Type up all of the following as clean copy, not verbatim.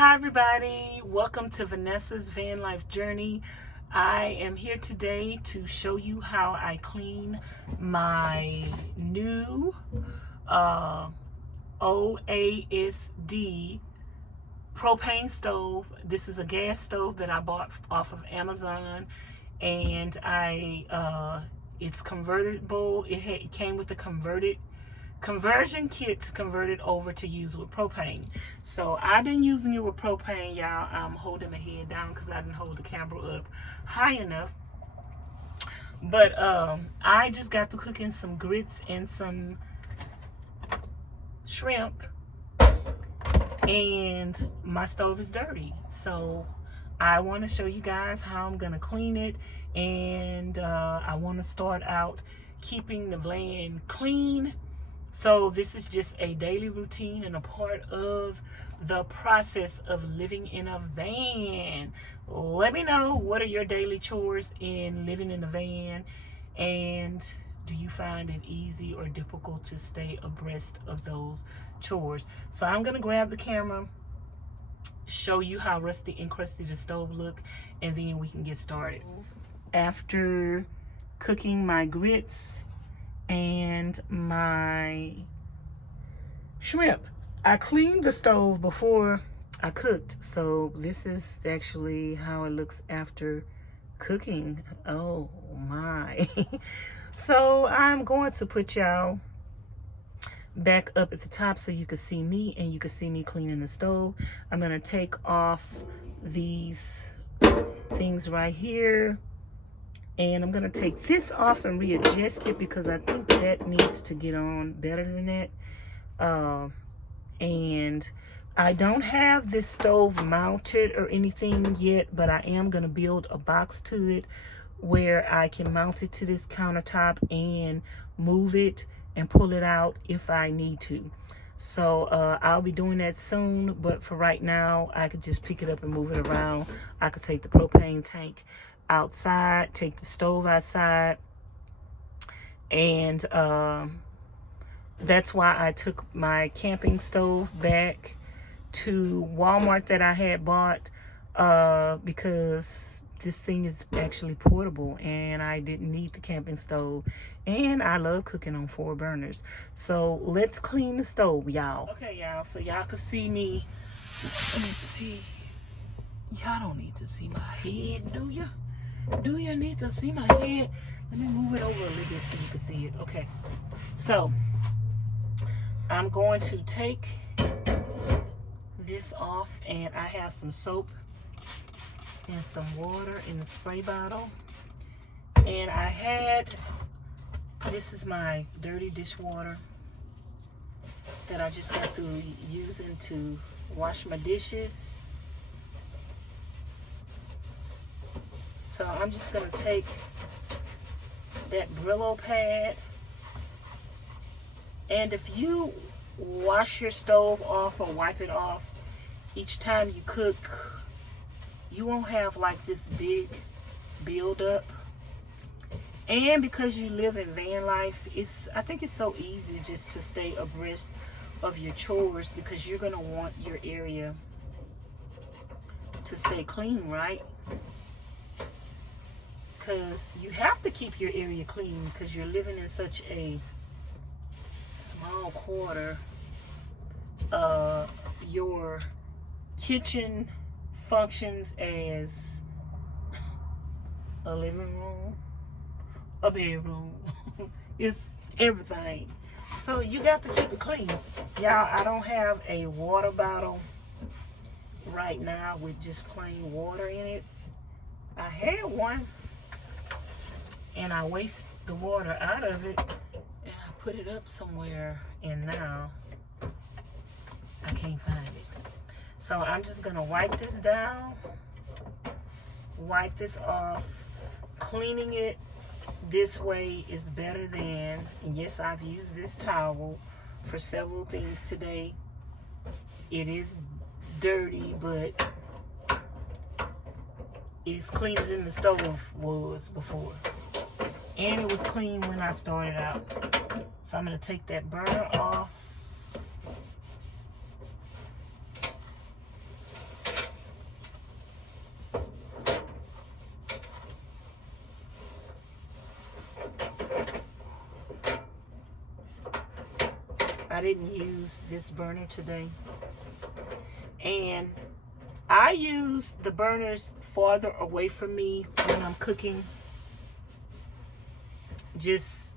Hi everybody, welcome to Vanessa's van life journey. I am here today to show you how I clean my new OASD propane stove. This is a gas stove that I bought off of Amazon, and it's convertible. It came with a conversion kit to convert it over to use with propane. So I've been using it with propane, y'all. I'm holding my head down because I didn't hold the camera up high enough. But I just got to cooking some grits and some shrimp, and my stove is dirty. So I want to show you guys how I'm gonna clean it, and I want to start out keeping the van clean. So this is just a daily routine and a part of the process of living in a van. Let me know, what are your daily chores in living in a van, and do you find it easy or difficult to stay abreast of those chores? So I'm gonna grab the camera, show you how rusty and crusty the stove look, and then we can get started. After cooking my grits and my shrimp, I cleaned the stove before I cooked. So this is actually how it looks after cooking. Oh my. So I'm going to put y'all back up at the top so you can see me and you can see me cleaning the stove. I'm gonna take off these things right here, and I'm gonna take this off and readjust it because I think that needs to get on better than that. And I don't have this stove mounted or anything yet, but I am gonna build a box to it where I can mount it to this countertop and move it and pull it out if I need to. So I'll be doing that soon, but for right now I could just pick it up and move it around. I could take the propane tank outside, take the stove outside, and that's why I took my camping stove back to Walmart that I had bought, because this thing is actually portable and I didn't need the camping stove, and I love cooking on 4 burners. So let's clean the stove, y'all. Okay, y'all, so y'all can see me. Let me see. Y'all don't need to see my head, do you? Do you need to see my head? Let me move it over a little bit so you can see it. Okay, so I'm going to take this off, and I have some soap and some water in the spray bottle, and this is my dirty dishwater that I just got through using to wash my dishes. So I'm just gonna take that Brillo pad, and if you wash your stove off or wipe it off each time you cook, you won't have like this big buildup. And because you live in van life, I think it's so easy just to stay abreast of your chores, because you're gonna want your area to stay clean, right? Because you have to keep your area clean because you're living in such a small quarter. Your kitchen functions as a living room, a bedroom. It's everything. So you got to keep it clean. Y'all, I don't have a water bottle right now with just plain water in it. I had one, and I waste the water out of it, and I put it up somewhere, and now I can't find it. So I'm just gonna wipe this down, wipe this off. Cleaning it this way is better than, and yes, I've used this towel for several things today. It is dirty, but it's cleaner than the stove was before. And it was clean when I started out. So I'm gonna take that burner off. I didn't use this burner today. And I use the burners farther away from me when I'm cooking. Just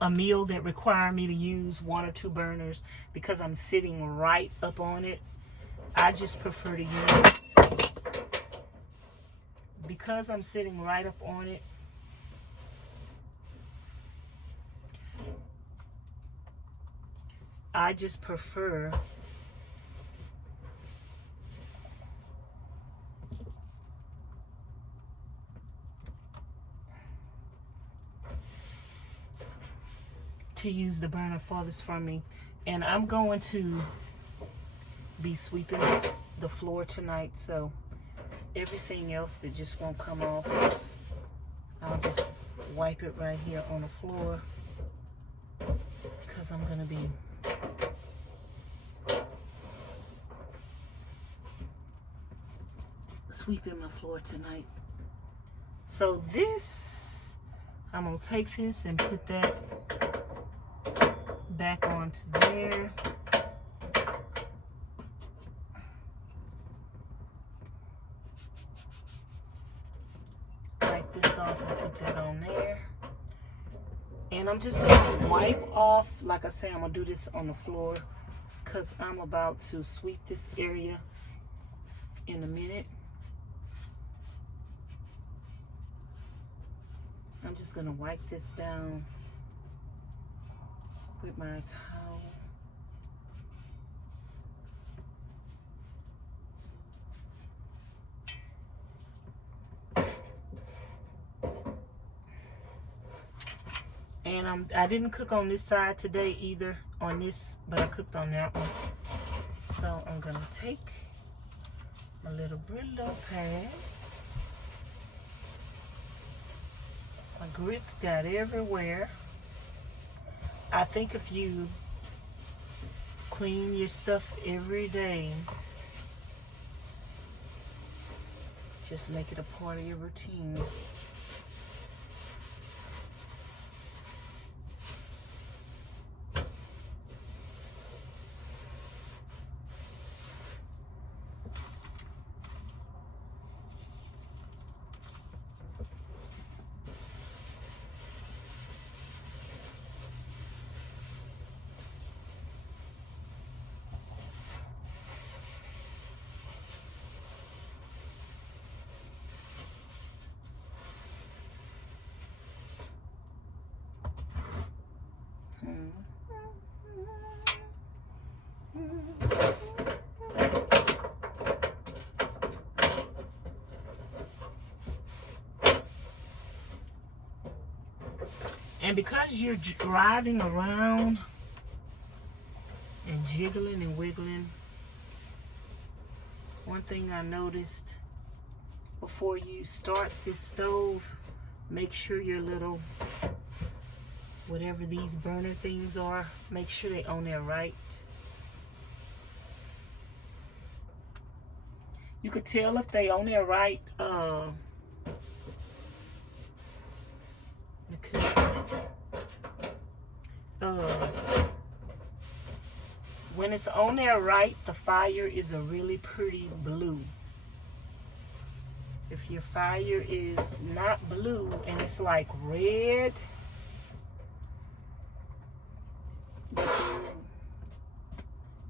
a meal that require me to use 1 or 2 burners because I'm sitting right up on it. I just prefer to use, because I'm sitting right up on it, I just prefer to use the burner farthest from me. And I'm going to be sweeping the floor tonight, so everything else that just won't come off, I'll just wipe it right here on the floor, because I'm going to be sweeping my floor tonight. So this, I'm going to take this and put that back onto there. Wipe this off and put that on there. And I'm just going to wipe off, like I say, I'm going to do this on the floor because I'm about to sweep this area in a minute. I'm just going to wipe this down with my towel. And I didn't cook on this side today either, on this, but I cooked on that one. So I'm gonna take a little Brillo pad. My grits got everywhere. I think if you clean your stuff every day, just make it a part of your routine. And because you're driving around and jiggling and wiggling, one thing I noticed before you start this stove, make sure your little, whatever these burner things are, make sure they on there right. You could tell if they on there right, when it's on there right, the fire is a really pretty blue. If your fire is not blue and it's like red,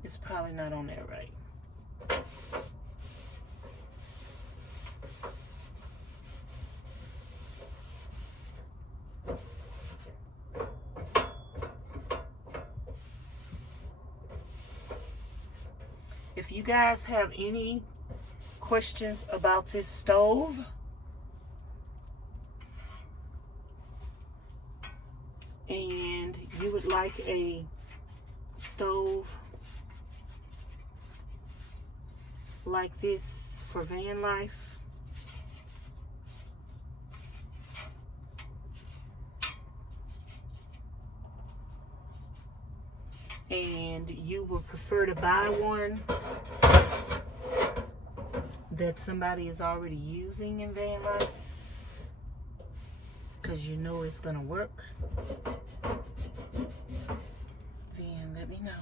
it's probably not on there right. If you guys have any questions about this stove, and you would like a stove like this for van life, and you would prefer to buy one that somebody is already using in van life because you know it's gonna work, then No.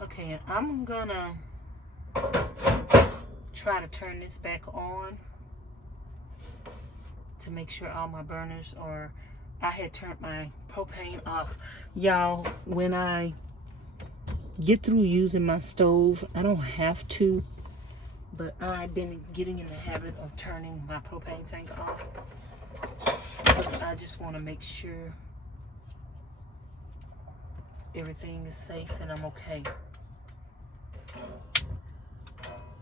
Okay, and I'm gonna try to turn this back on to make sure all my burners are, I had turned my propane off. Y'all, when I get through using my stove, I don't have to, but I've been getting in the habit of turning my propane tank off because I just want to make sure everything is safe and I'm okay.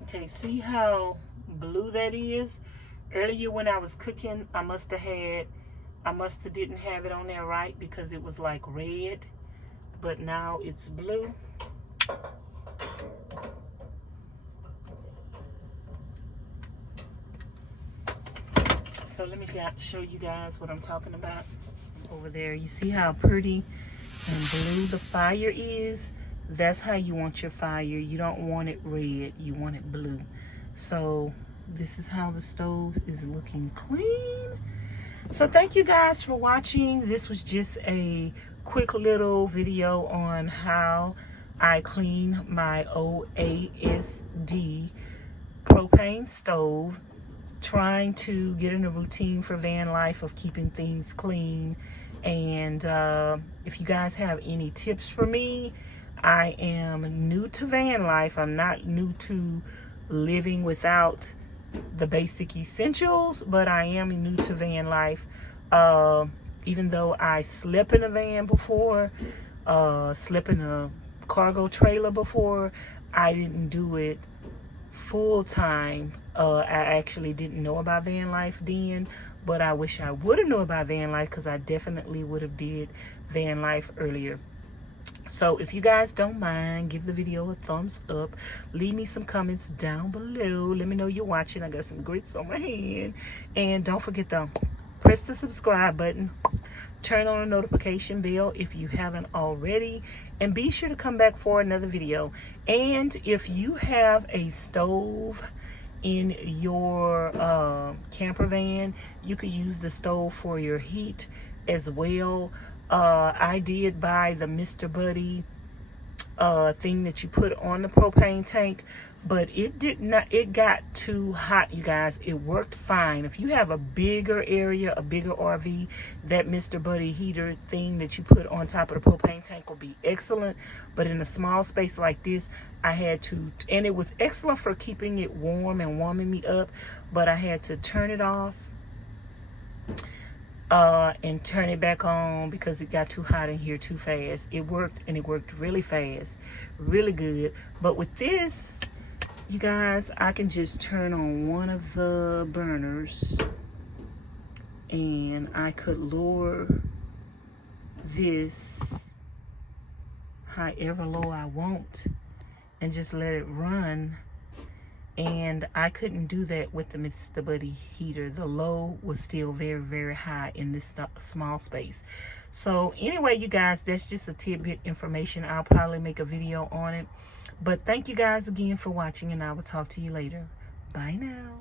Okay, see how blue that is? Earlier when I was cooking, I must have didn't have it on there right because it was like red, but now it's blue. So let me show you guys what I'm talking about over there. You see how pretty and blue the fire is? That's how you want your fire. You don't want it red, you want it blue. So this is how the stove is looking clean. So thank you guys for watching. This was just a quick little video on how I clean my OASD propane stove, trying to get in a routine for van life of keeping things clean. And if you guys have any tips for me, I am new to van life. I'm not new to living without the basic essentials, but I am new to van life. Even though I slept in a van before, slept in a cargo trailer before, I didn't do it full time. I actually didn't know about van life then, but I wish I would have known about van life because I definitely would have did van life earlier. So if you guys don't mind, give the video a thumbs up. Leave me some comments down below. Let me know you're watching. I got some grits on my hand. And don't forget to press the subscribe button. Turn on the notification bell if you haven't already. And be sure to come back for another video. And if you have a stove in your camper van, you could use the stove for your heat as well. I did buy the Mr. Buddy thing that you put on the propane tank, but it got too hot, you guys. It worked fine. If you have a bigger area, a bigger RV, that Mr. Buddy heater thing that you put on top of the propane tank will be excellent. But in a small space like this, I had to, and it was excellent for keeping it warm and warming me up, but I had to turn it off and turn it back on because it got too hot in here too fast. It worked, and it worked really fast, really good. But with this, you guys, I can just turn on one of the burners and I could lower this however low I want and just let it run. And I couldn't do that with the Mr. Buddy heater. The low was still very, very high in this small space. So anyway, you guys, that's just a tidbit information. I'll probably make a video on it. But thank you guys again for watching, and I will talk to you later. Bye now.